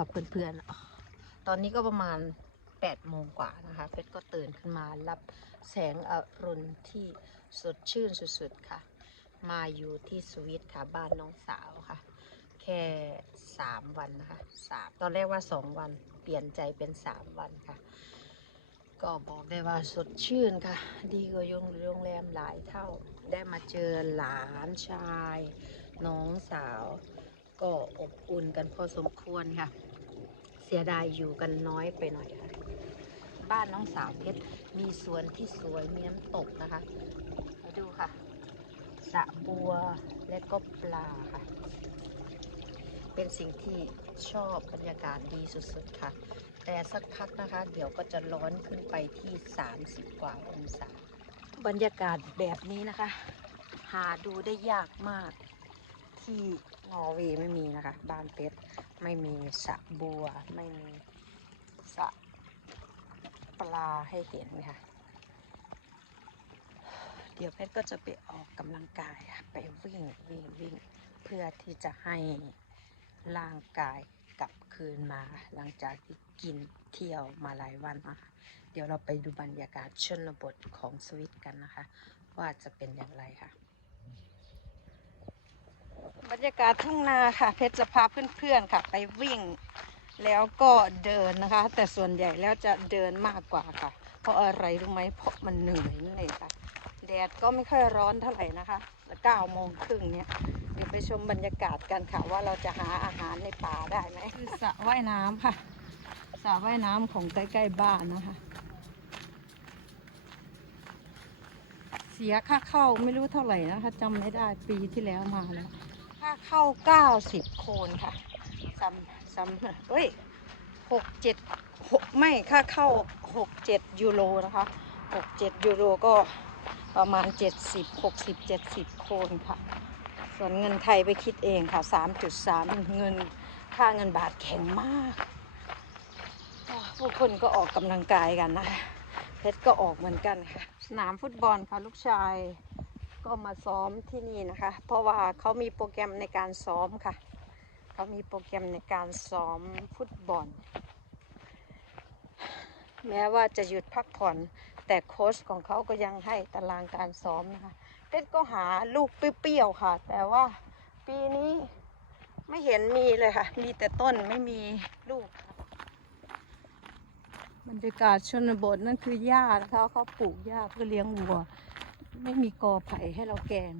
ค่ะเพื่อนๆ ตอนนี้ก็ประมาณ8โมงกว่านะคะเพชรก็ตื่นขึ้นมารับแสงอรุณที่สดชื่นสุดๆค่ะ มาอยู่ที่สวิตค่ะบ้านน้องสาวค่ะ แค่ 3 วันนะคะสามตอนแรกว่า 2 วันเปลี่ยนใจเป็น 3 วันค่ะ ก็บอกได้ว่าสดชื่นค่ะ ดีกว่าโรงแรมหลายเท่า ได้มาเจอหลานชาย น้องสาว ก็อบอุ่นกันพอสมควรค่ะ สียดายอยู่กันน้อยไปหน่อยค่ะ บ้านน้องสาวเพชรมีสวนที่สวยมีน้ำตกนะคะมาดูค่ะสระบัวและก็ปลาค่ะ เป็นสิ่งที่ชอบบรรยากาศดีสุดๆค่ะ แต่สักพักนะคะ เดี๋ยวก็จะร้อนขึ้นไปที่ 30 กว่าองศา บรรยากาศแบบนี้นะคะ หาดูได้ยากมากที่นอร์เวย์ไม่มีนะคะ บ้านเป็ด ไม่มีสระบัว ไม่มีสระปลาให้เห็นค่ะ เดี๋ยวเพชรก็จะไปออกกำลังกายไปวิ่งวิ่งวิ่งเพื่อที่จะให้ร่างกายกลับคืนมา หลังจากที่กินเที่ยวมาหลายวันนะเดี๋ยวเราไปดูบรรยากาศชนบทของสวิตกันนะคะ ว่าจะเป็นอย่างไรค่ะ บรรยากาศทุ่งนาค่ะ เพชรจะพาเพื่อนๆค่ะ ไปวิ่งแล้วก็เดินนะคะ แต่ส่วนใหญ่แล้วจะเดินมากกว่าค่ะ เพราะอะไรรู้ไหมเพราะมันเหนื่อยนั่นเองค่ะแดดก็ไม่ค่อยร้อนเท่าไหร่นะคะเก้าโมงครึ่งเนี่ยเดี๋ยวไปชมบรรยากาศกันค่ะว่าเราจะหาอาหารในป่าได้ไหมคือสระว่ายน้ำค่ะสระว่ายน้ำของใกล้ๆบ้านนะคะ สียค่าเข้าไม่รู้เท่าไหร่นะคะจำไม่ได้ปีที่แล้วมาแล้วค่าเข้า90โคนค่ะซ้ำซ้ำเฮ้ยหกเจ็ดหกไม่ค่าเข้า67ยูโรนะคะ67ยูโรก็ประมาณ70 60 70โคนค่ะ ส่วนเงินไทยไปคิดเองค่ะ3.3เงินค่าเงินบาทแข็งมากผู้คนก็ออกกำลังกายกันนะเพชรก็ออกเหมือนกันค่ะ นามฟุตบอลค่ะลูกชายก็มาซ้อมที่นี่นะคะ เพราะว่าเขามีโปรแกรมในการซ้อมค่ะ เขามีโปรแกรมในการซ้อมฟุตบอล แม้ว่าจะหยุดพักผ่อน แต่โค้ชของเขาก็ยังให้ตารางการซ้อมนะคะเพชรก็หาลูกเปรี้ยวๆค่ะ แต่ว่าปีนี้ไม่เห็นมีเลยค่ะ มีแต่ต้นไม่มีลูก บรรยากาศชนบทนั่นคือหญ้านะคะเขาปลูกหญ้าเพื่อเลี้ยงวัว ไม่มีกอไผ่ให้เราแกง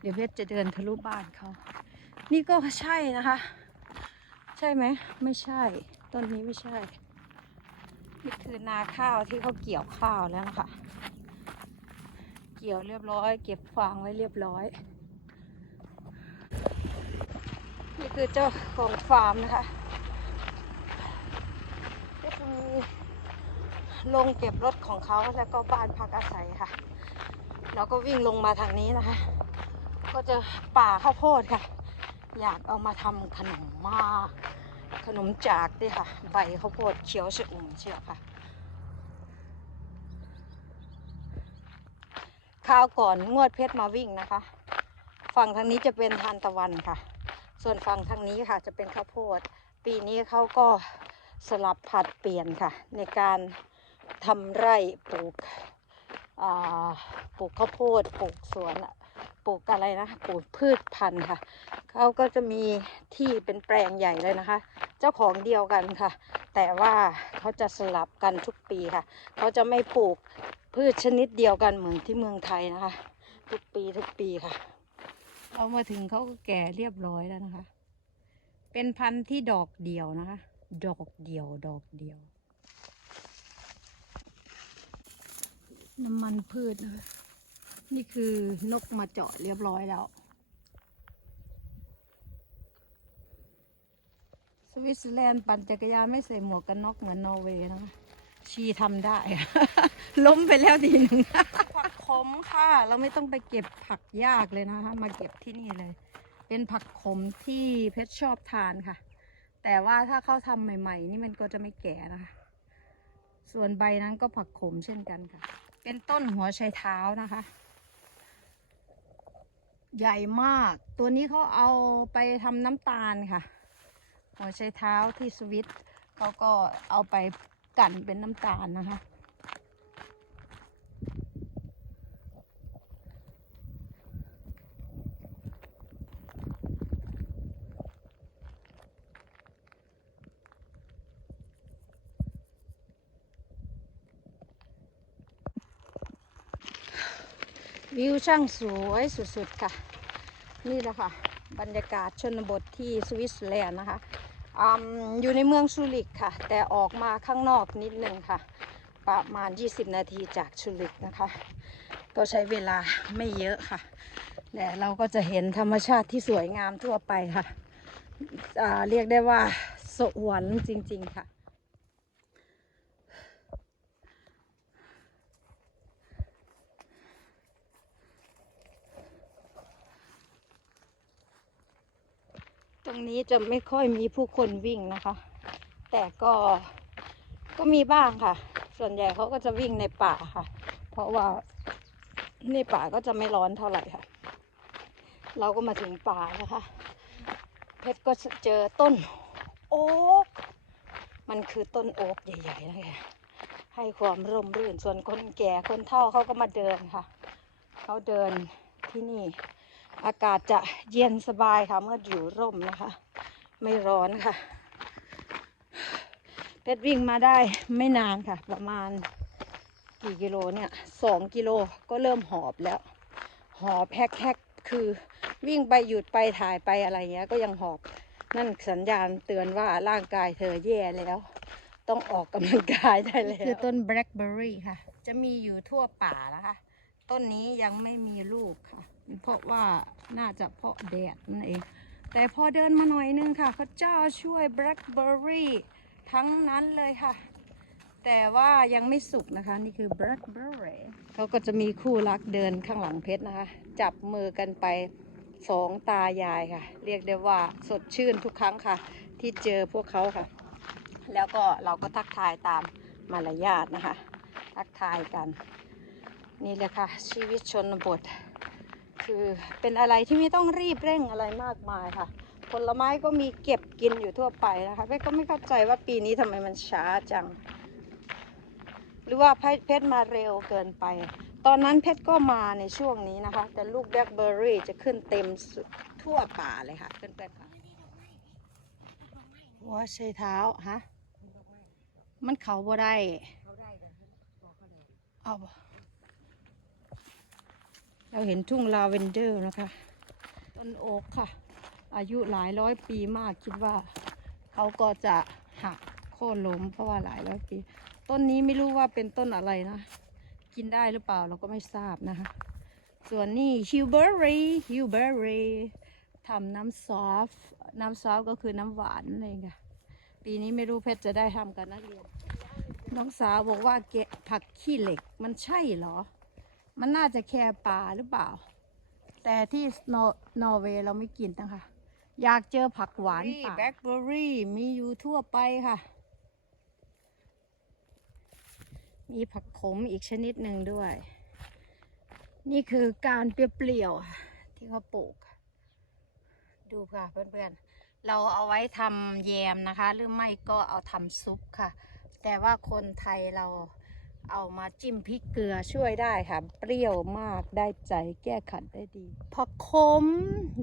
เดี๋ยวเพชรจะเดินทะลุบ้านเขา นี่ก็ใช่นะคะ ใช่ไหม ไม่ใช่ ต้นนี้ไม่ใช่ นี่คือนาข้าวที่เขาเกี่ยวข้าวแล้วนะคะเกี่ยวเรียบร้อย เก็บฟางไว้เรียบร้อย นี่คือเจ้าของฟาร์มนะคะ ก็จะมี ลงเก็บรถของเขาแล้วก็บ้านพักอาศัยค่ะ แล้วก็วิ่งลงมาทางนี้นะคะ ก็จะป่าข้าวโพดค่ะ อยากเอามาทำขนมมาก ขนมจากด้วยค่ะ ใบข้าวโพดเขียวชอุ่มเชียวค่ะคราวก่อนงวดเพชรมาวิ่งนะคะ ฝั่งทางนี้จะเป็นทานตะวันค่ะ ส่วนฝั่งทางนี้ค่ะจะเป็นข้าวโพด ปีนี้เขาก็สลับผัดเปลี่ยนค่ะ ในการ ทำไร่ปลูกปลูกข้าวโพดปลูกสวนปลูกอะไรนะปลูกพืชพันธุ์ค่ะเขาก็จะมีที่เป็นแปลงใหญ่เลยนะคะ เจ้าของเดียวกันค่ะ แต่ว่าเขาจะสลับกันทุกปีค่ะ เขาจะไม่ปลูกพืชชนิดเดียวกันเหมือนที่เมืองไทยนะคะ ทุกปีทุกปีค่ะ เรามาถึงเขาก็แก่เรียบร้อยแล้วนะคะ เป็นพันธุ์ที่ดอกเดียวนะคะ ดอกเดียวดอกเดียว น้ำมันพืชนะนี่คือนกมาเจาะเรียบร้อยแล้ว สวิตเซอร์แลนด์ปั่นจักรยานไม่ใส่หมวกกันน็อกเหมือนนอร์เวย์นะคะชีทำได้ ล้มไปแล้วทีหนึ่งผักขมค่ะ เราไม่ต้องไปเก็บผักยากเลยนะคะ มาเก็บที่นี่เลย เป็นผักขมที่เพชรชอบทานค่ะ แต่ว่าถ้าเขาทำใหม่ ๆ นี่มันก็จะไม่แก่นะคะ ส่วนใบนั้นก็ผักขมเช่นกันค่ะ เป็นต้นหัวไชเท้านะคะ ใหญ่มาก ตัวนี้เขาเอาไปทำน้ำตาลค่ะ หัวไชเท้าที่สวิตเขาก็เอาไปกั่นเป็นน้ำตาลนะคะ วิวช่างสวยสุดๆค่ะ นี่แหละค่ะ บรรยากาศชนบทที่สวิตเซอร์แลนด์นะคะออยู่ในเมืองซูริกค่ะ แต่ออกมาข้างนอกนิดนึงค่ะ ประมาณ 20 นาทีจากซูริกนะคะ ก็ใช้เวลาไม่เยอะค่ะแต่เราก็จะเห็นธรรมชาติที่สวยงามทั่วไปค่ะเรียกได้ว่าสวรรค์จริง ๆ ค่ะ ตรงนี้จะไม่ค่อยมีผู้คนวิ่งนะคะ แต่ก็ก็มีบ้างค่ะ ส่วนใหญ่เขาก็จะวิ่งในป่าค่ะ เพราะว่าในป่าก็จะไม่ร้อนเท่าไหร่ค่ะ เราก็มาถึงป่านะคะ เพชรก็เจอต้นโอ๊ก มันคือต้นโอ๊กใหญ่ๆนะคะให้ความร่มรื่น ส่วนคนแก่คนเฒ่าเขาก็มาเดินค่ะ เขาเดินที่นี่ อากาศจะเย็นสบายค่ะเมื่ออยู่ร่มนะคะ ไม่ร้อนค่ะ เพชรวิ่งมาได้ไม่นานค่ะ ประมาณกี่กิโลเนี่ยสองกิโลก็เริ่มหอบแล้ว หอบแฮกแฮกคือวิ่งไปหยุดไปถ่ายไปอะไรเงี้ย ก็ยังหอบนั่นสัญญาณเตือนว่าร่างกายเธอแย่แล้ว ต้องออกกำลังกายได้แล้วคือต้นแบล็คเบอร์รี่ค่ะ จะมีอยู่ทั่วป่านะคะ ต้นนี้ยังไม่มีลูกค่ะ เพราะว่าน่าจะเพราะแดดนั่นเอง แต่พอเดินมาหน่อยนึงค่ะพระเจ้าช่วยแบล็คเบอร์รี่ทั้งนั้นเลยค่ะ แต่ว่ายังไม่สุกนะคะ นี่คือแบล็คเบอร์รี่เขาก็จะมีคู่รักเดินข้างหลังเพชรนะคะ จับมือกันไปสองตายายค่ะ เรียกได้ว่าสดชื่นทุกครั้งค่ะ ที่เจอพวกเขาค่ะ แล้วก็เราก็ทักทายตามมารยาทนะคะ ทักทายกัน นี่แหละค่ะ ชีวิตชนบท คือเป็นอะไรที่ไม่ต้องรีบเร่งอะไรมากมายค่ะ ผลไม้ก็มีเก็บกินอยู่ทั่วไปนะคะเพชรก็ไม่เข้าใจว่าปีนี้ทำไมมันช้าจัง หรือว่าเพชรมาเร็วเกินไป ตอนนั้นเพชรก็มาในช่วงนี้นะคะ แต่ลูกแบล็คเบอร์รี่จะขึ้นเต็มสุดทั่วป่าเลยค่ะเพื่อนๆค่ะหัวใช้เท้าฮะมันเขาบ่ได้เอาบ่ เราเห็นทุ่งลาเวนเดอร์นะคะ ต้นโอ๊กค่ะ อายุหลายร้อยปีมากคิดว่า เขาก็จะหักโค่นล้มเพราะว่าหลายร้อยปี ต้นนี้ไม่รู้ว่าเป็นต้นอะไรนะ กินได้หรือเปล่าเราก็ไม่ทราบนะคะ ส่วนนี้ฮิวเบอรี่ฮิวเบอรี่ทำน้ำซอฟน้ำซอฟก็คือน้ำหวานนั่นเองค่ะ ปีนี้ไม่รู้เพชรจะได้ทำกันนักเรียน น้องสาวบอกว่าเกะผักขี้เหล็กมันใช่เหรอ มันน่าจะแค่ป่าหรือเปล่า แต่ที่นอร์นอร์เวย์เราไม่กินนะคะ อยากเจอผักหวานป่าแบล็คเบอร์รี่มีอยู่ทั่วไปค่ะ มีผักขมอีกชนิดหนึ่งด้วย นี่คือการเปลี่ยวๆที่เขาปลูก ดูค่ะเพื่อนๆ เราเอาไว้ทำแยมนะคะ หรือไม่ก็เอาทำซุปค่ะ แต่ว่าคนไทยเรา เอามาจิ้มพริกเกลือช่วยได้ค่ะ เปรี้ยวมากได้ใจแก้ขัดได้ดีผักขม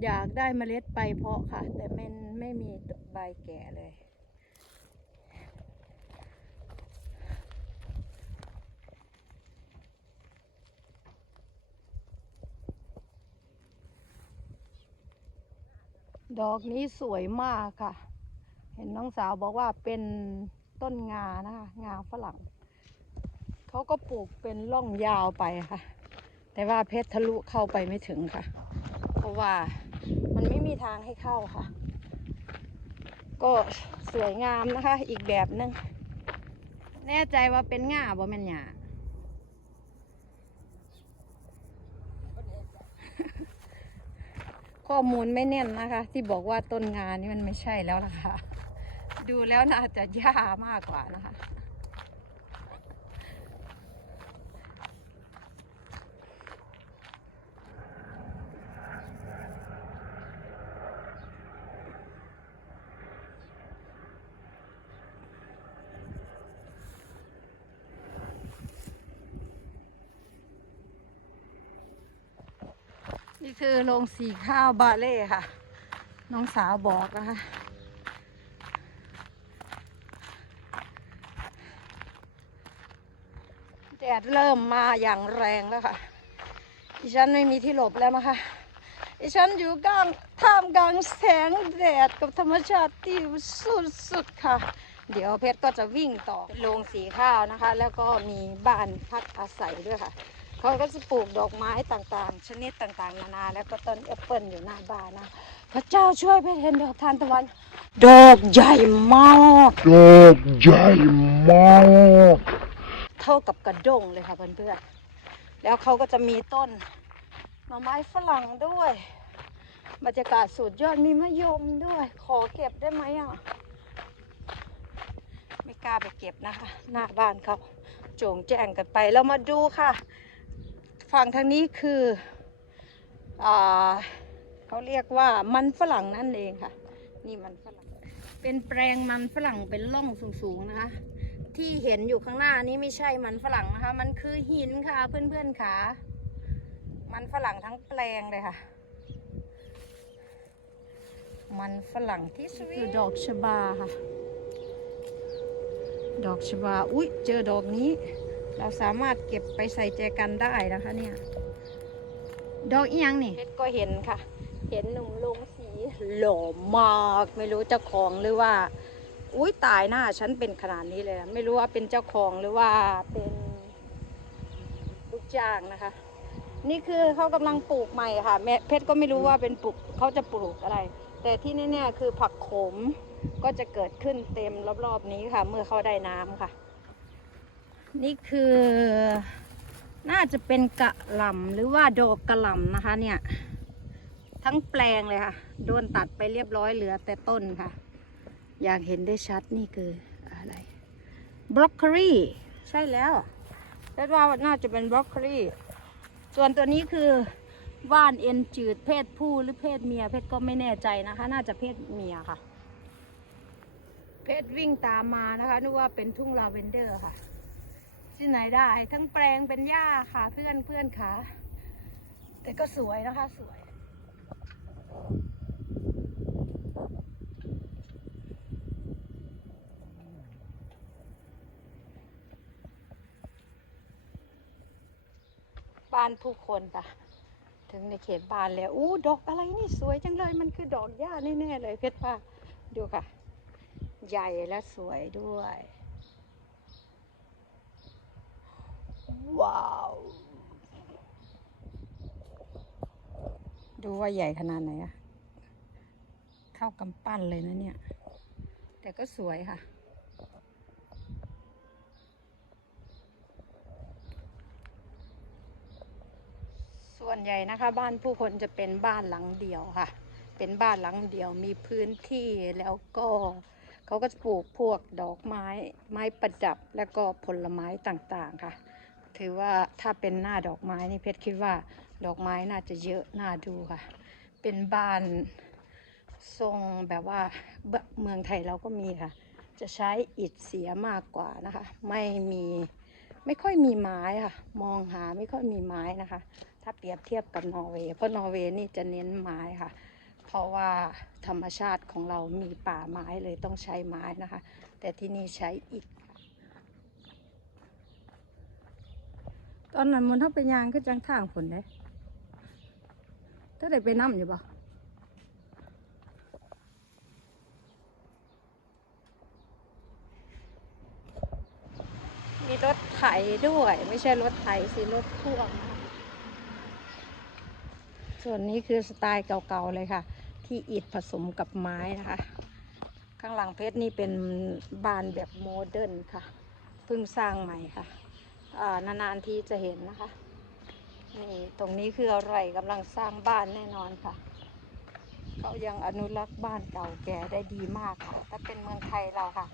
อยากได้เมล็ดไปเพาะค่ะ แต่มันไม่มีใบแก่เลย ดอกนี้สวยมากค่ะ เห็นน้องสาวบอกว่าเป็นต้นงานะคะ งาฝรั่ง เขาก็ปลูกเป็นร่องยาวไปค่ะ แต่ว่าเพชรทะลุเข้าไปไม่ถึงค่ะ เพราะว่ามันไม่มีทางให้เข้าค่ะ ก็สวยงามนะคะ อีกแบบหนึง แน่ใจว่าเป็นงาบ่แม่นหยาข้อมูลไม่แน่นนะคะ ที่บอกว่าต้นงานนี่มันไม่ใช่แล้วล่ะค่ะ ดูแล้วน่าจะหญ้ามากกว่านะคะ นี่คือโรงสีข้าวบาเล่ค่ะ น้องสาวบอกนะคะแดดเริ่มมาอย่างแรงแล้วค่ะดิฉันไม่มีที่หลบแล้วนะคะดิฉันอยู่กลางท่ามกลางแสงแดดกับธรรมชาติที่สุดๆค่ะ เดี๋ยวเพชรก็จะวิ่งต่อโรงสีข้าวนะคะ แล้วก็มีบ้านพักอาศัยด้วยค่ะ เขาก็จะปลูกดอกไม้ต่างๆ ชนิดต่างๆ นานา แล้วก็ต้นแอปเปิลอยู่หน้าบ้านนะ พระเจ้าช่วยเพชรเห็นดอกทานตะวัน ดอกใหญ่มากดอกใหญ่มากเท่ากับกระด้งเลยค่ะเพื่อนๆแล้วเขาก็จะมีต้นหน่อไม้ฝรั่งด้วยบรรยากาศสุดยอดมีมะยมด้วย ขอเก็บได้ไหมอะไม่กล้าไปเก็บนะคะ หน้าบ้านเขาโจงแจ้งกันไปแล้วมาดูค่ะ ฝั่งทางนี้คืออเขาเรียกว่ามันฝรั่งนั่นเองค่ะ นี่มันฝรั่ง เป็นแปลงมันฝรั่งเป็นร่องสูงๆนะคะ ที่เห็นอยู่ข้างหน้านี้ไม่ใช่มันฝรั่งนะคะ มันคือหินค่ะเพื่อนๆค่ะ มันฝรั่งทั้งแปลงเลยค่ะ มันฝรั่งที่สวีคือดอกชบาค่ะ ดอกชบา อุ๊ย เจอดอกนี้ เราสามารถเก็บไปใส่แจกันได้นะคะเนี่ย ดอกอียังนี่เพชรก็เห็นค่ะ เห็นหนุ่มลงสีหล่อมากไม่รู้เจ้าของหรือว่า อุ้ยตายหน้าฉันเป็นขนาดนี้เลยนะไม่รู้ว่าเป็นเจ้าของหรือว่าเป็นลูกจ้างนะคะ นี่คือเขากำลังปลูกใหม่ค่ะแม่เพชรก็ไม่รู้ว่าเป็นปลูกเขาจะปลูกอะไร แต่ที่แน่ๆคือผักโขมก็จะเกิดขึ้นเต็มรอบๆนี้ค่ะ เมื่อเขาได้น้ำค่ะ นี่คือ น่าจะเป็นกะหล่ำหรือว่าดอกกะหล่ำนะคะ เนี่ย ทั้งแปลงเลยค่ะ โดนตัดไปเรียบร้อยเหลือแต่ต้นค่ะ อยากเห็นได้ชัดนี่คืออะไรบรอกโคลีใช่แล้วคาดว่าน่าจะเป็นบรอกโคลีส่วนตัวนี้คือว่านเอ็นจืดเพศผู้หรือเพศเมีย เพศก็ไม่แน่ใจนะคะ น่าจะเพศเมียค่ะ เพศวิ่งตามมานะคะนึกว่าเป็นทุ่งลาเวนเดอร์ค่ะ ที่ไหนได้ ทั้งแปลงเป็นหญ้าค่ะเพื่อนเพื่อนค่ะ แต่ก็สวยนะคะสวยบ้านผู้คนปะถึงในเขตบ้านแล้วอู้ดอกอะไรนี่สวยจังเลย มันคือดอกหญ้าแน่ๆเลยเพชรว่าดูค่ะ ใหญ่และสวยด้วย ว้าว ดูว่าใหญ่ขนาดไหนอะเท่ากำปั้นเลยนะเนี่ย แต่ก็สวยค่ะ ส่วนใหญ่นะคะ บ้านผู้คนจะเป็นบ้านหลังเดียวค่ะ เป็นบ้านหลังเดียวมีพื้นที่แล้วก็เขาก็จะปลูกพวกดอกไม้ไม้ประดับ แล้วก็ผลไม้ต่างๆค่ะ ถือว่าถ้าเป็นหน้าดอกไม้นี่เพชรคิดว่าดอกไม้น่าจะเยอะน่าดูค่ะ เป็นบ้านทรงแบบว่าเบเมืองไทยเราก็มีค่ะ จะใช้อิฐเสียมากกว่านะคะ ไม่มีไม่ค่อยมีไม้ค่ะ มองหาไม่ค่อยมีไม้นะคะ ถ้าเปรียบเทียบกับนอร์เวย์เพราะนอร์เวย์นี่จะเน้นไม้ค่ะ เพราะว่าธรรมชาติของเรามีป่าไม้เลยต้องใช้ไม้นะคะ แต่ที่นี่ใช้อิฐค่ะ ตอนนั้นมันเท่าไปยางก็จังทางฝนเด้ถ้าได้ไปน้ำอยู่บ่มีรถไถด้วย ไม่ใช่รถไถสิรถพ่วง ส่วนนี้คือสไตล์เก่าๆเลยค่ะ ที่อิฐผสมกับไม้นะคะ ข้างหลังเพชรนี่เป็นบ้านแบบโมเดิร์นค่ะ เพิ่งสร้างใหม่ค่ะ นานๆทีจะเห็นนะคะนี่ตรงนี้คืออะไรกำลังสร้างบ้านแน่นอนค่ะเขายังอนุรักษ์บ้านเก่าแก่ได้ดีมากค่ะถ้าเป็นเมืองไทยเราค่ะ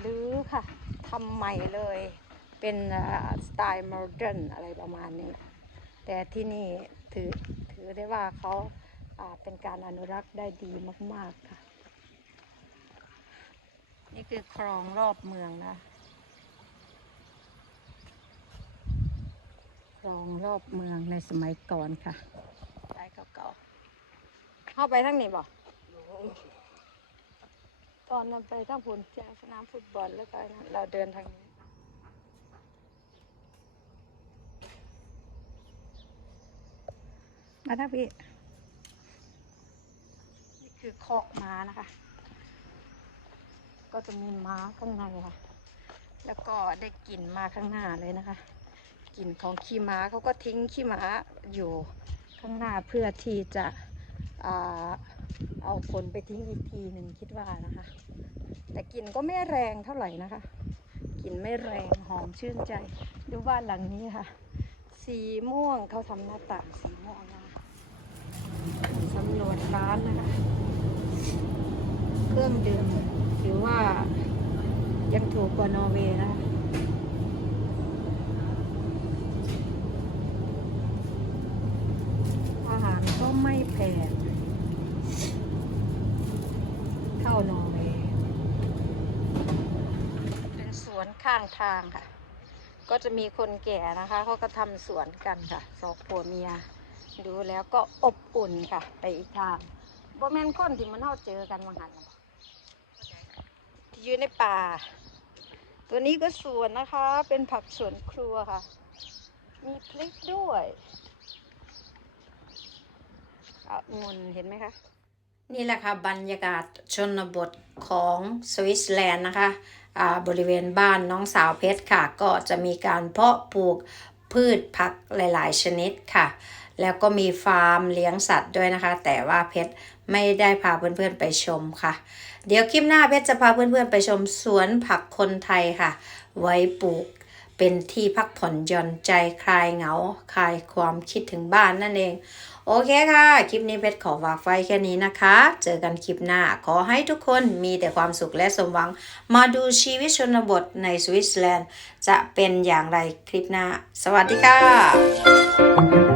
หรือค่ะทำใหม่เลยเป็นสไตล์โมเดิร์นอะไรประมาณนี้ แต่ที่นี่ถือถือได้ว่าเขาาเป็นการอนุรักษ์ได้ดีมาก ๆ ค่ะ นี่คือคลองรอบเมืองนะ ค ลองรอบเมืองในสมัยก่อนค่ะสไตล์เก่าเข้าไปทั้งนี้บ่ตอนนั้นไปทั้งผลจากสนามฟุตบอลแล้วก็นะเราเดินทางนี้มาทางพี่ นี่คือคอกม้านะคะ ก็จะมีม้าข้างในค่ะ แล้วก็ได้กลิ่นมาข้างหน้าเลยนะคะ กลิ่นของขี้ม้าเขาก็ทิ้งขี้ม้าอยู่ข้างหน้าเพื่อที่จะเอาฝนไปทิ้งอีกทีหนึ่งคิดว่านะคะ แต่กลิ่นก็ไม่แรงเท่าไหร่นะคะกลิ่นไม่แรงหอมชื่นใจ ดูบ้านหลังนี้ค่ะ สีม่วงเขาทำหน้าต่างสีม่วงนะคะสำรวจร้านนะคะ เครื่องดื่มถือว่ายังถูกกว่านอร์เวย์นะคะ อาหารก็ไม่แพงเท่านอร์เวย์เป็นสวนข้างทางค่ะ ก็จะมีคนแก่นะคะเขาก็ทำสวนกันค่ะสองผัวเมีย ดูแล้วก็อบอุ่นค่ะ ไปอีกทางบ่แม่นคนที่มันเท่าเจอกันบางหันน่ะที่อยู่ในป่า ตัวนี้ก็สวนนะคะ เป็นผักสวนครัวค่ะ มีพริกด้วย องุ่นเห็นไหมคะนี่แหละค่ะบรรยากาศชนบทของสวิตเซอร์แลนด์นะคะอ่าบริเวณบ้านน้องสาวเพชรค่ะ ก็จะมีการเพาะปลูกพืชผักหลาย ๆ ชนิดค่ะ แล้วก็มีฟาร์มเลี้ยงสัตว์ด้วยนะคะ แต่ว่าเพชรไม่ได้พาเพื่อน ๆ ไปชมค่ะ เดี๋ยวคลิปหน้าเพชรจะพาเพื่อน ๆ ไปชมสวนผักคนไทยค่ะ ไว้ปลูก เป็นที่พักผ่อนหย่อนใจคลายเหงา คลายความคิดถึงบ้านนั่นเอง โอเคค่ะ คลิปนี้เพชรขอฝากไว้แค่นี้นะคะ เจอกันคลิปหน้า ขอให้ทุกคนมีแต่ความสุขและสมหวัง มาดูชีวิตชนบทในสวิตเซอร์แลนด์ จะเป็นอย่างไรคลิปหน้า สวัสดีค่ะ